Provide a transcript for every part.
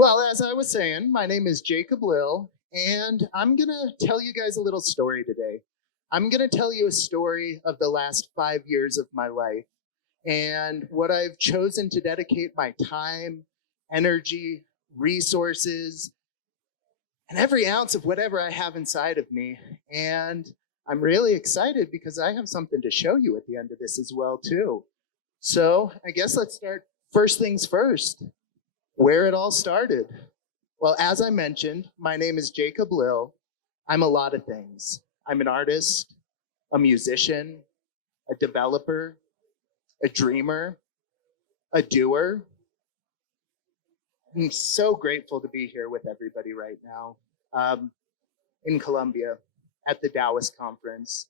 Well, as I was saying, my name is Jacob Lill, and I'm going to tell you guys a little story today. I'm going to tell you a story of the last 5 years of my life and what I've chosen to dedicate my time, energy, resources, and every ounce of whatever I have inside of me. And I'm really excited because I have something to show you at the end of this as well, too. So I guess let's start first things first. Where it all started. Well, as I mentioned, my name is Jacob Lill. I'm a lot of things. I'm an artist, a musician, a developer, a dreamer, a doer. I'm so grateful to be here with everybody right now in Colombia at the DAOist conference.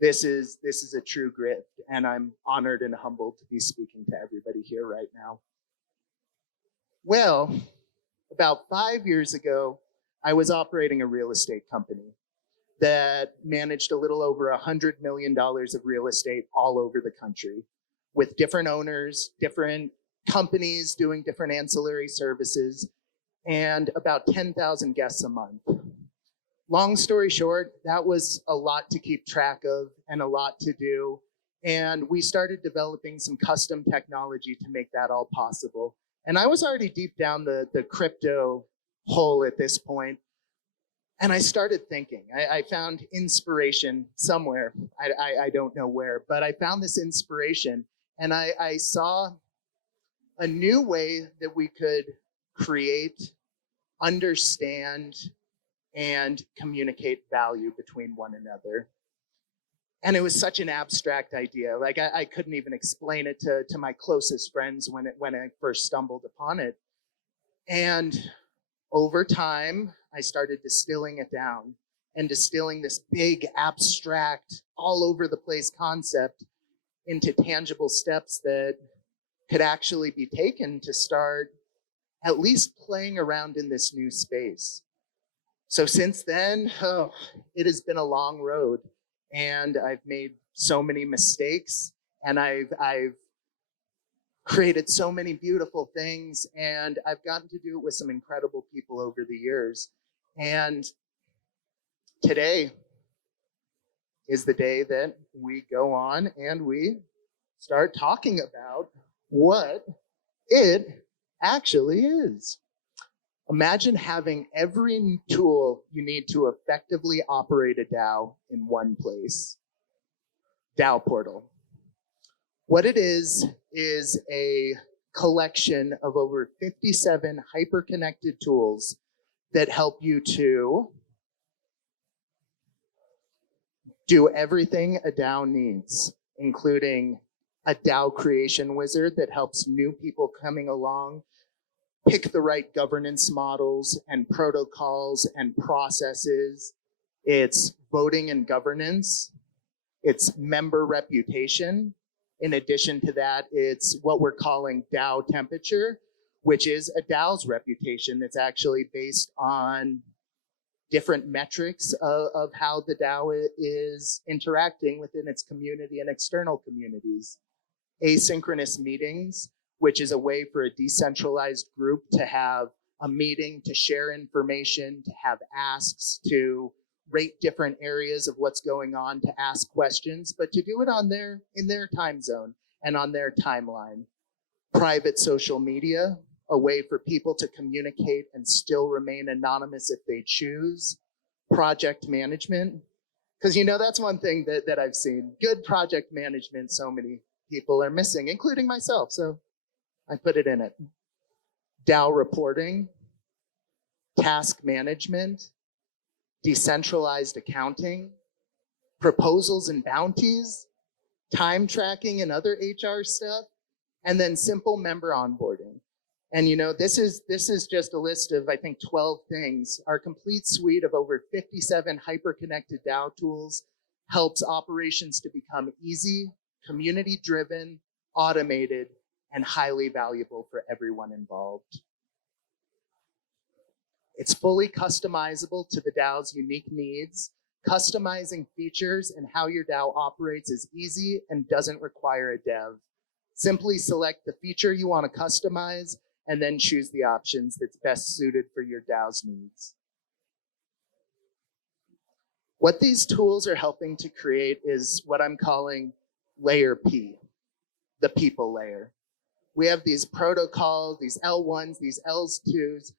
This is a true gift, and I'm honored and humbled to be speaking to everybody here right now. Well, about 5 years ago, I was operating a real estate company that managed a little over $100 million of real estate all over the country with different owners, different companies doing different ancillary services, and about 10,000 guests a month. Long story short, that was a lot to keep track of and a lot to do. And we started developing some custom technology to make that all possible. And I was already deep down the crypto hole at this point. And I started thinking. I found inspiration somewhere. I don't know where, but I found this inspiration. And I saw a new way that we could create, understand, and communicate value between one another. And it was such an abstract idea. Like I couldn't even explain it to my closest friends when I first stumbled upon it. And over time, I started distilling it down and distilling this big, abstract, all over the place concept into tangible steps that could actually be taken to start at least playing around in this new space. So since then, it has been a long road. And I've made so many mistakes, and I've created so many beautiful things, and I've gotten to do it with some incredible people over the years. And today is the day that we go on and we start talking about what it actually is. Imagine having every tool you need to effectively operate a DAO in one place. DAO Portal. What it is a collection of over 57 hyper-connected tools that help you to do everything a DAO needs, including a DAO creation wizard that helps new people coming along pick the right governance models and protocols and processes. It's voting and governance. It's member reputation. In addition to that, it's what we're calling DAO temperature, which is a DAO's reputation that's actually based on different metrics of how the DAO is interacting within its community and external communities. Asynchronous meetings, which is a way for a decentralized group to have a meeting, to share information, to have asks, to rate different areas of what's going on, to ask questions, but to do it in their time zone and on their timeline. Private social media, a way for people to communicate and still remain anonymous if they choose. Project management, because that's one thing that I've seen. Good project management, so many people are missing, including myself. So I put it in it. DAO reporting, task management, decentralized accounting, proposals and bounties, time tracking and other HR stuff, and then simple member onboarding. And this is just a list of, I think, 12 things. Our complete suite of over 57 hyper-connected DAO tools helps operations to become easy, community-driven, automated, and highly valuable for everyone involved. It's fully customizable to the DAO's unique needs. Customizing features and how your DAO operates is easy and doesn't require a dev. Simply select the feature you want to customize and then choose the options that's best suited for your DAO's needs. What these tools are helping to create is what I'm calling layer P, the people layer. We have these protocols, these L1s, these L2s,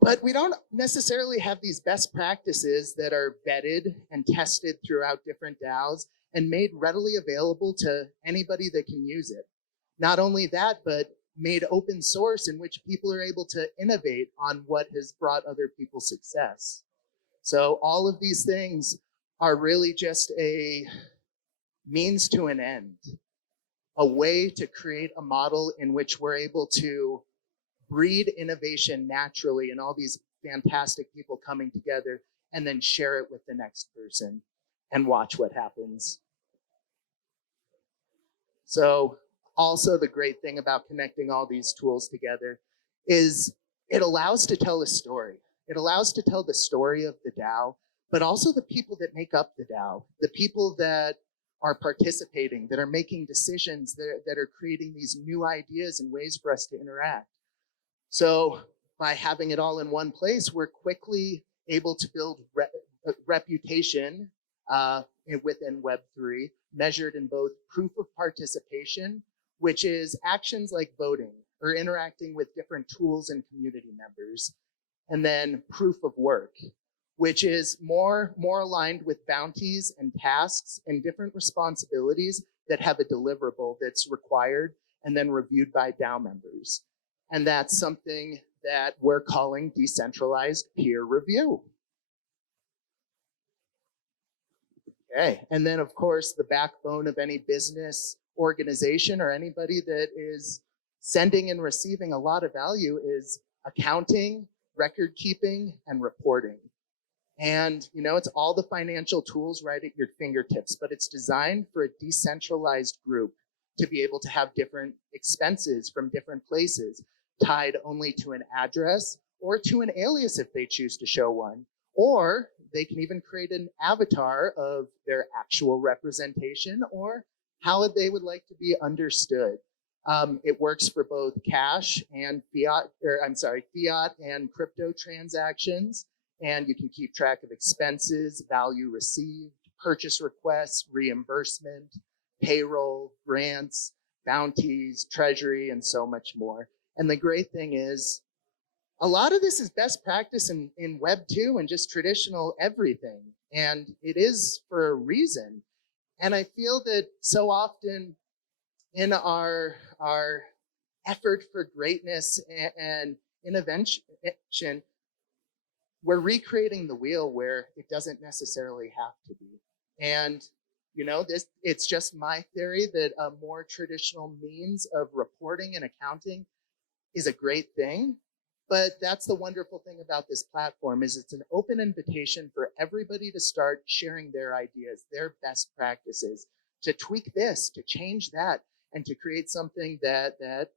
but we don't necessarily have these best practices that are vetted and tested throughout different DAOs and made readily available to anybody that can use it. Not only that, but made open source in which people are able to innovate on what has brought other people success. So all of these things are really just a means to an end, a way to create a model in which we're able to breed innovation naturally and all these fantastic people coming together and then share it with the next person and watch what happens. So also the great thing about connecting all these tools together is it allows to tell a story. It allows to tell the story of the DAO, but also the people that make up the DAO, the people that are participating, that are making decisions, that are creating these new ideas and ways for us to interact. So by having it all in one place, we're quickly able to build reputation within Web3, measured in both proof of participation, which is actions like voting or interacting with different tools and community members, and then proof of work, which is more aligned with bounties and tasks and different responsibilities that have a deliverable that's required and then reviewed by DAO members. And that's something that we're calling decentralized peer review. Okay, and then of course, the backbone of any business organization or anybody that is sending and receiving a lot of value is accounting, record keeping, and reporting. And it's all the financial tools right at your fingertips, but it's designed for a decentralized group to be able to have different expenses from different places tied only to an address or to an alias if they choose to show one. Or they can even create an avatar of their actual representation or how they would like to be understood. It works for both cash and fiat and crypto transactions. And you can keep track of expenses, value received, purchase requests, reimbursement, payroll, grants, bounties, treasury, and so much more. And the great thing is, a lot of this is best practice in Web 2 and just traditional everything. And it is for a reason. And I feel that so often in our effort for greatness and innovation, we're recreating the wheel where it doesn't necessarily have to be. And it's just my theory that a more traditional means of reporting and accounting is a great thing. But that's the wonderful thing about this platform is it's an open invitation for everybody to start sharing their ideas, their best practices, to tweak this, to change that, and to create something that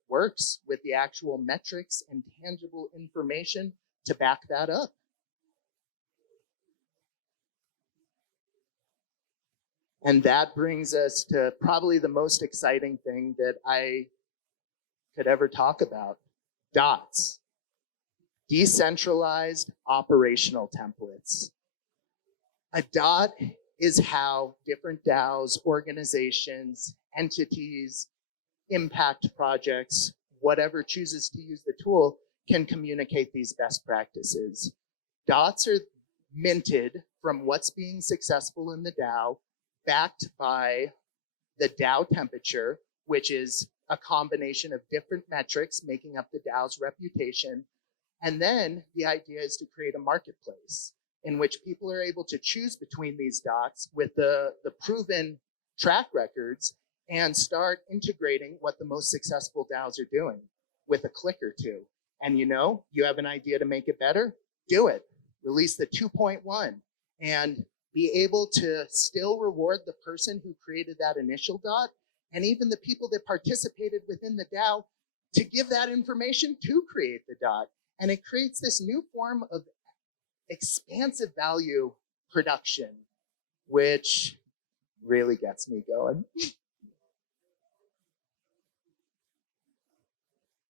works with the actual metrics and tangible information to back that up. And that brings us to probably the most exciting thing that I could ever talk about, DOTs. Decentralized operational templates. A DOT is how different DAOs, organizations, entities, impact projects, whatever chooses to use the tool, can communicate these best practices. DOTs are minted from what's being successful in the DAO, backed by the DAO temperature, which is a combination of different metrics making up the DAO's reputation. And then the idea is to create a marketplace in which people are able to choose between these dots with the proven track records and start integrating what the most successful DAOs are doing with a click or two. And you have an idea to make it better, do it. Release the 2.1 and be able to still reward the person who created that initial dot and even the people that participated within the DAO to give that information to create the dot. And it creates this new form of expansive value production, which really gets me going.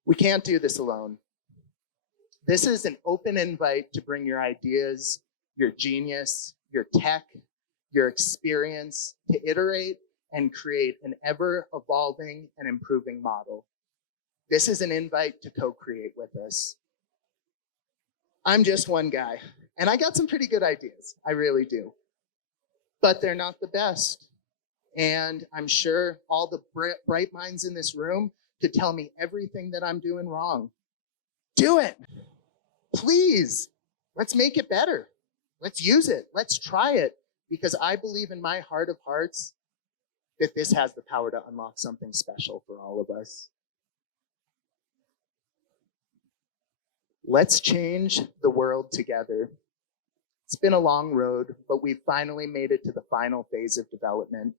We can't do this alone. This is an open invite to bring your ideas, your genius, your tech, your experience to iterate and create an ever-evolving and improving model. This is an invite to co-create with us. I'm just one guy, and I got some pretty good ideas. I really do. But they're not the best. And I'm sure all the bright minds in this room could tell me everything that I'm doing wrong. Do it. Please. Let's make it better. Let's use it. Let's try it. Because I believe in my heart of hearts that this has the power to unlock something special for all of us. Let's change the world together. It's been a long road, but we've finally made it to the final phase of development.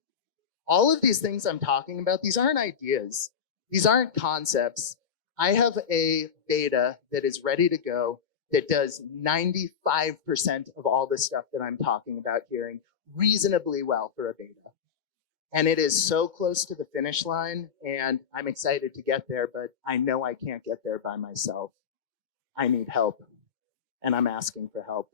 All of these things I'm talking about, these aren't ideas. These aren't concepts. I have a beta that is ready to go that does 95% of all the stuff that I'm talking about here reasonably well for a beta. And it is so close to the finish line, and I'm excited to get there, but I know I can't get there by myself. I need help, and I'm asking for help.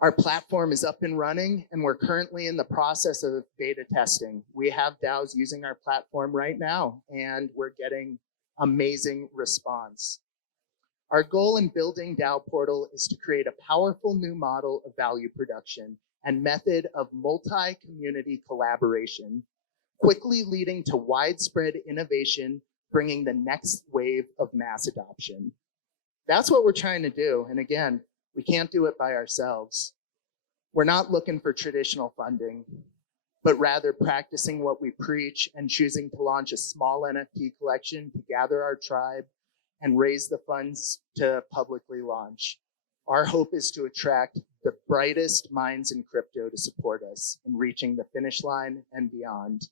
Our platform is up and running, and we're currently in the process of beta testing. We have DAOs using our platform right now, and we're getting amazing response. Our goal in building DAO Portal is to create a powerful new model of value production and method of multi-community collaboration, quickly leading to widespread innovation, bringing the next wave of mass adoption. That's what we're trying to do. And again, we can't do it by ourselves. We're not looking for traditional funding, but rather practicing what we preach and choosing to launch a small NFT collection to gather our tribe and raise the funds to publicly launch. Our hope is to attract the brightest minds in crypto to support us in reaching the finish line and beyond.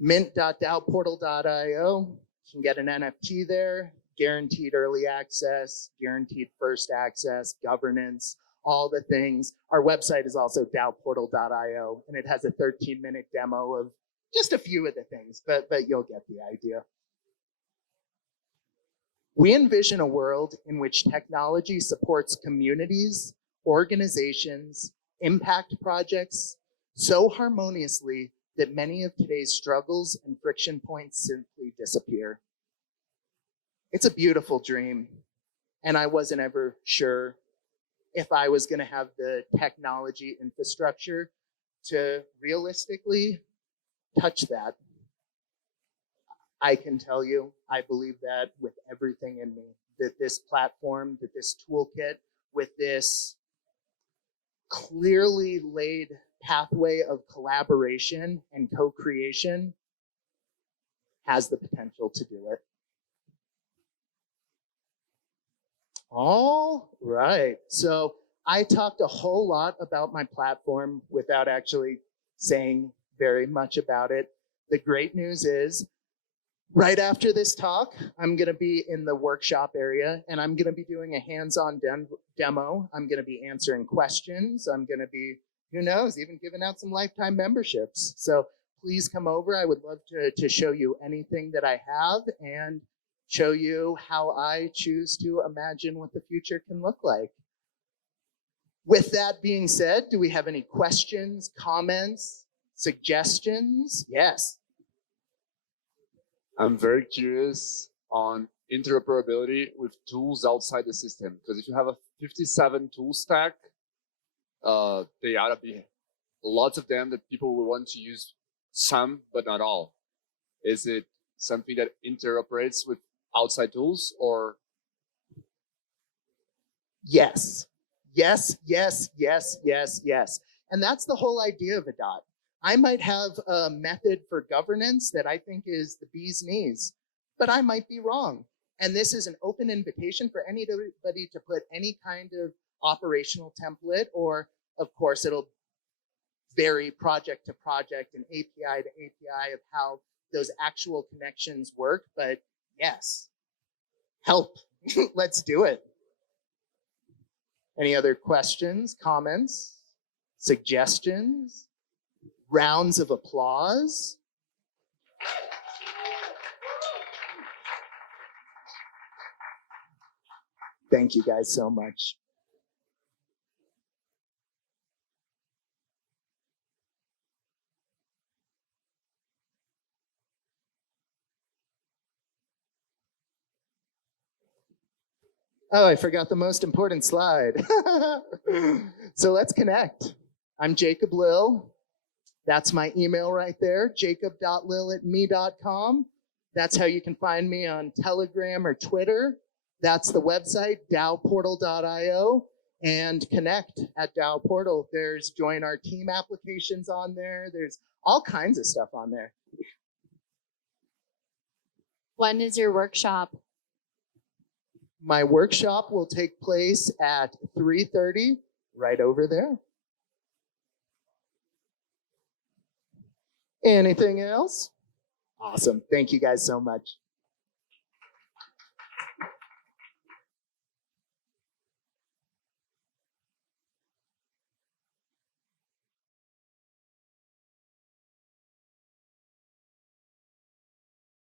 mint.daoportal.io, you can get an NFT there, guaranteed early access, guaranteed first access, governance, all the things. Our website is also daoportal.io, and it has a 13-minute demo of just a few of the things, but you'll get the idea. We envision a world in which technology supports communities, organizations, impact projects so harmoniously that many of today's struggles and friction points simply disappear. It's a beautiful dream, and I wasn't ever sure if I was going to have the technology infrastructure to realistically touch that. I can tell you, I believe that with everything in me, that this platform, that this toolkit, with this clearly laid pathway of collaboration and co-creation has the potential to do it. All right, so I talked a whole lot about my platform without actually saying very much about it. The great news is, right after this talk, I'm gonna be in the workshop area and I'm gonna be doing a hands-on demo. I'm gonna be answering questions. I'm gonna be, who knows, even giving out some lifetime memberships. So please come over. I would love to show you anything that I have and show you how I choose to imagine what the future can look like. With that being said, do we have any questions, comments, suggestions? Yes. I'm very curious on interoperability with tools outside the system. Because if you have a 57 tool stack, they ought to be lots of them that people will want to use some, but not all. Is it something that interoperates with outside tools, or? Yes, yes, yes, yes, yes, yes. And that's the whole idea of a DOT. I might have a method for governance that I think is the bee's knees, but I might be wrong. And this is an open invitation for anybody to put any kind of operational template, or of course it'll vary project to project and API to API of how those actual connections work. But yes, help, let's do it. Any other questions, comments, suggestions? Rounds of applause. Thank you guys so much. Oh, I forgot the most important slide. So let's connect. I'm Jacob Lill. That's my email right there, jacob.lill@me.com. That's how you can find me on Telegram or Twitter. That's the website, DAOportal.io, and connect at DAO Portal. There's join our team applications on there. There's all kinds of stuff on there. When is your workshop? My workshop will take place at 3:30 right over there. Anything else? Awesome. Thank you guys so much.